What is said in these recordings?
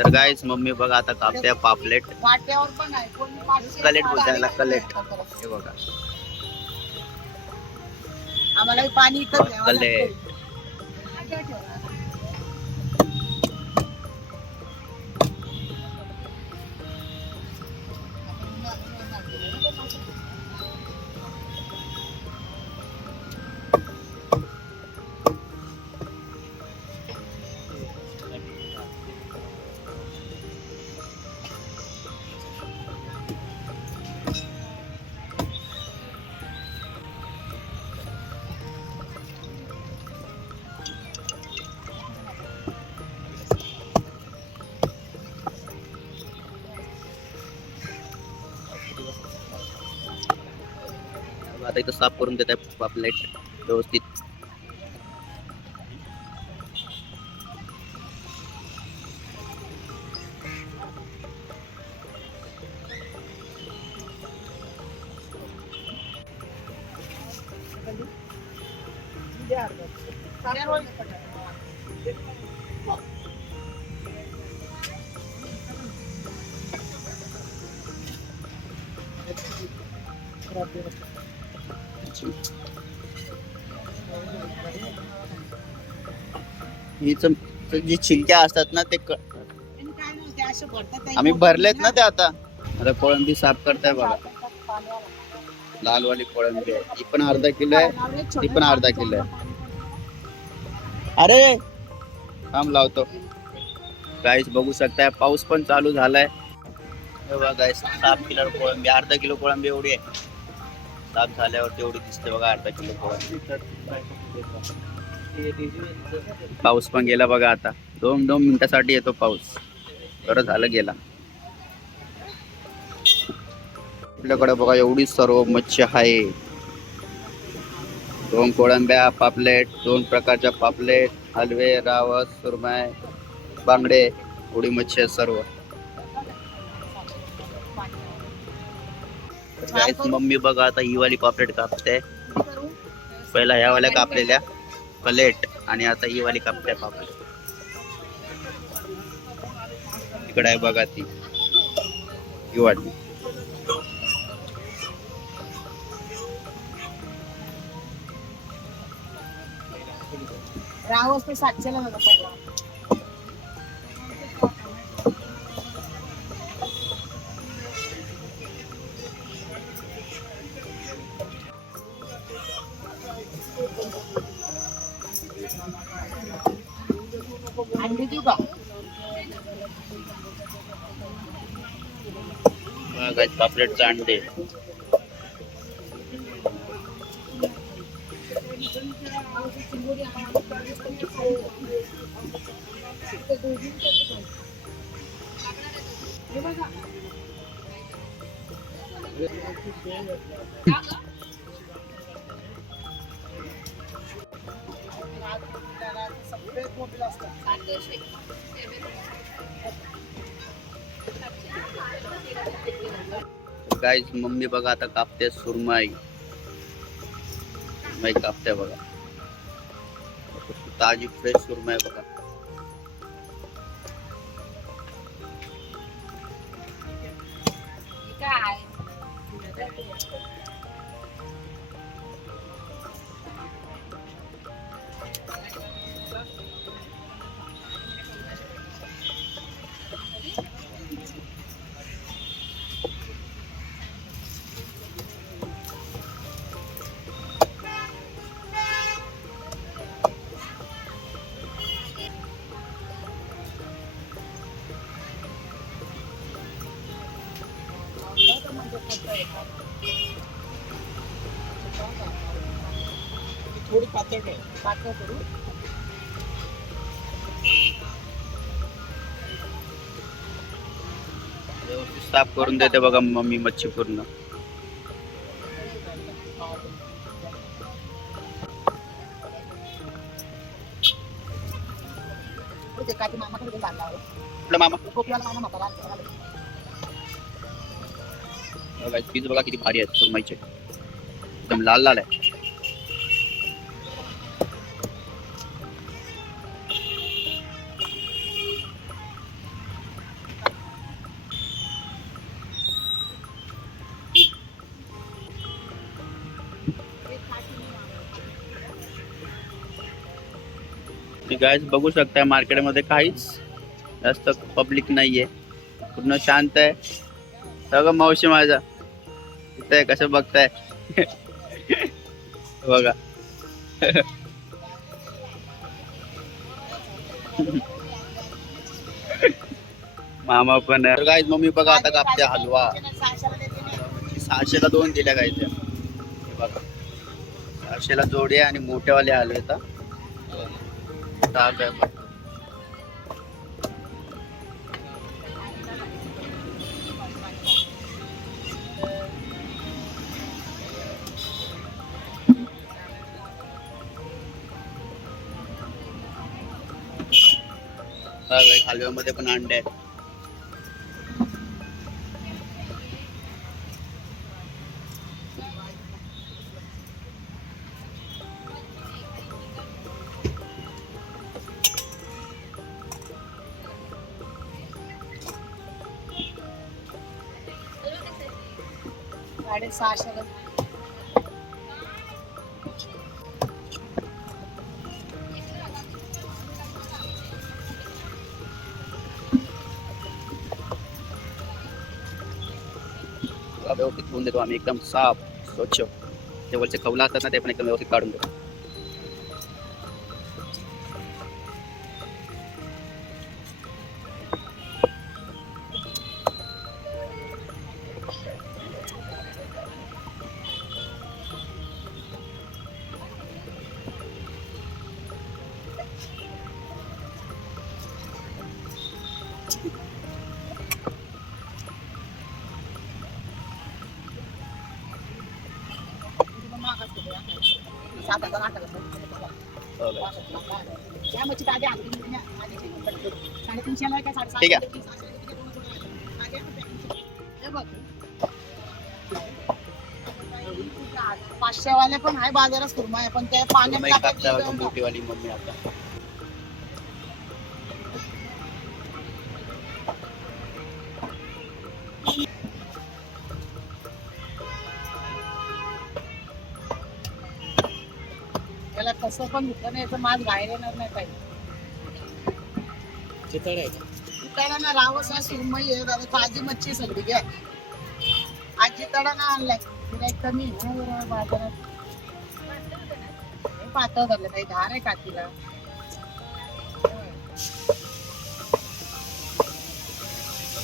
तर गाईस मम्मी बघा आता कापते पापलेट. वाट्यावर पण आहे कलेट बोलता याला, कलेट. हे बघा आम्हाला पाणी इथं घ्यावं कलेट. आता इथं साफ करून देत आहे पापलेट व्यवस्थित. हिच जी छिलक्या असतात ना ते आम्ही भरलेत ना ते आता कोळंबी साफ करताय बघा. लालवाली कोळंबी आहे, ही पण अर्धा किलो आहे, ती पण अर्धा किलो आहे. अरे काम लावतो. गाईस बघू शकताय पाऊस पण चालू झालाय. गाईस 7 किलो कोळंबी, अर्धा किलो कोळंबी एवढी आहे. साफ झाल्यावर तेवढी दिसते बघा, अर्धा किलो कोळंबी. पाऊस पण गेला बघा आता. 2 मिनिटासाठी येतो पाऊस. बरं झालं गेला. आपल्याकडे बघा एवढी सर्व मच्छी आहे. 2 कोळंब्या, पापलेट, 2 प्रकारच्या पापलेट, हलवे, रावस, सुरमई, बांगडे, एवढी मच्छी आहे सर्व. मम्मी बघा आता ही वाली पापलेट कापते. पहिला ह्या वाल्या कापलेल्या प्लेट आणि आता ही वाली कापते पापलेट. इकडे आहे बघा ती ही वाली. रावस ते 700 ला बघा पहिला. अंडी देऊ का? पापलेटचे अंडे. गाईज मम्मी बघा आता कापते सुरमई. सुरमई कापते बघा, ताजी फ्रेश सुरमई बघा. थोडी पातळ करू. व्यवस्थित साफ करून देते बघा मम्मी मच्छी पूर्ण. पीस बघा किती भारी आहेत सुरमईचे, एकदम लाल लाल आहे. गाईज बघू शकताय मार्केटमध्ये काहीच जास्त पब्लिक नाहीये, पूर्ण शांत आहे सगळं. मावशी माझा इथे कसं बघताय बघा मामा पण आहे. गाईज मम्मी बघा आता कापते हलवा. 600ला 2 दिल्या गाईज बघा. 600ला जोडी आणि मोठेवाले हलवे आता ताक आहे बघ. हलव्यामध्ये पण अंडे आहेत. $650. व्यवस्थित धुवून देतो आम्ही, एकदम साफ स्वच्छ. ते वरचे खवला असतात ना ते पण एकदम व्यवस्थित काढून देतो. ठीक आहे. पाचशेवाले पण आहे बाजारात सुरमा आहे, पण ते पाण्यात मोठीवाली मम्मी आता त्याला कसं पण दुकान याचं माल बाहेर येणार नाही काही. चितळा ना रावस आहे, सुरमई आहे दादा, ताजी मच्छी सगळी घ्या. आजी तडा ना आणलाय गिऱ्हाईक कमी आहे ना जरा बाजारात. हे पातळ धरलं काही धार आहे काकीला.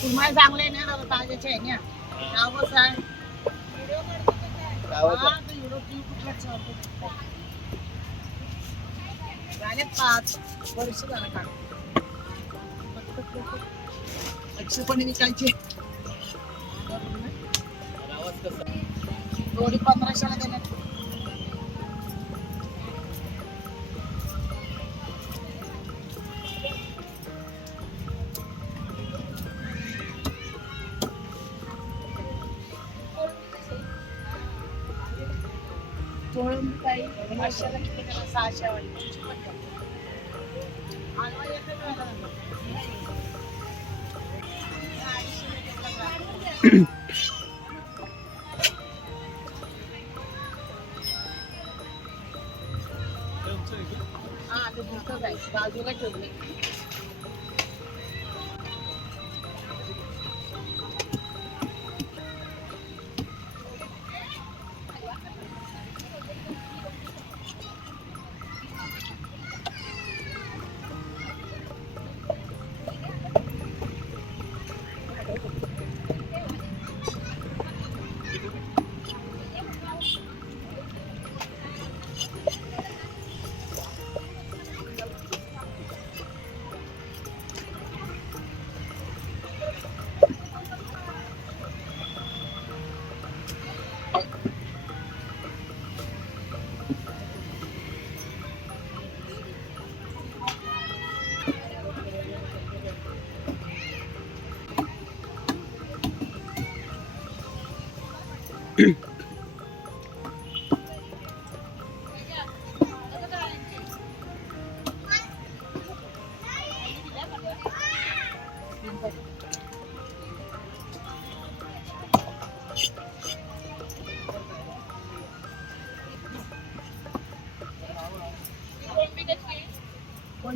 सुरमई चांगले आहे ना दादा, ताज्याचे आहे ना. रावस आहे. हा, ते युरोपीय कुठलाच चालतो. झाले 5 वर्ष झालं का. मच्छी पण विकायची. जोडी 1500ला देण्यात. कोळंबी काही 500ला किती देणार, 600 वाली. हलवा येतो का दादा? हा ते दुसरं आहे बाजूला ठेवले.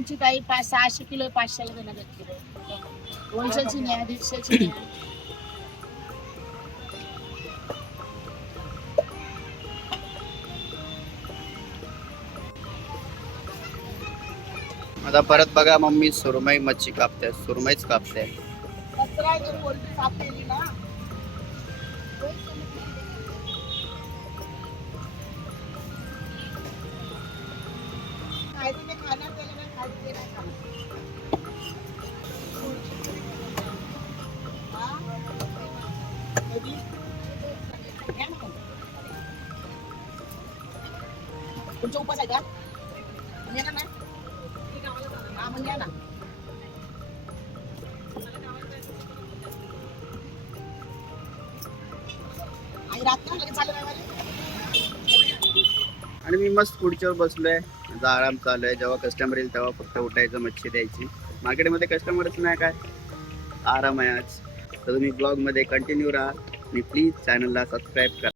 कोणची काही 500-600 किलो 500ला देणार 1 किलो. 200ची न्या 150ची न्या. आता परत बघा मम्मी सुरमई मच्छी कापते, सुरमईच कापते. कचरा जर पोल्ट्री कापलेली ना काय ते खाणार त्याला नाही खायचं ते नाही खाणार. हा? कधी? घ्या ना मग. तुमचा उपास आहे का? तुम्ही येणार नाही? हा मग घ्या ना. आई रात ना लगेच चालू रविवारी. आणि मी मस्त खुर्चीवर बसलोय, माझा आराम चालू आहे. जेव्हा कस्टमर येईल तेव्हा फक्त उठायचं, मच्छी द्यायची. मार्केटमध्ये कस्टमरच नाही, काय आराम आहे आज. तर तुम्ही ब्लॉगमध्ये कंटिन्यू राहा आणि प्लीज चॅनलला सबस्क्राईब करा.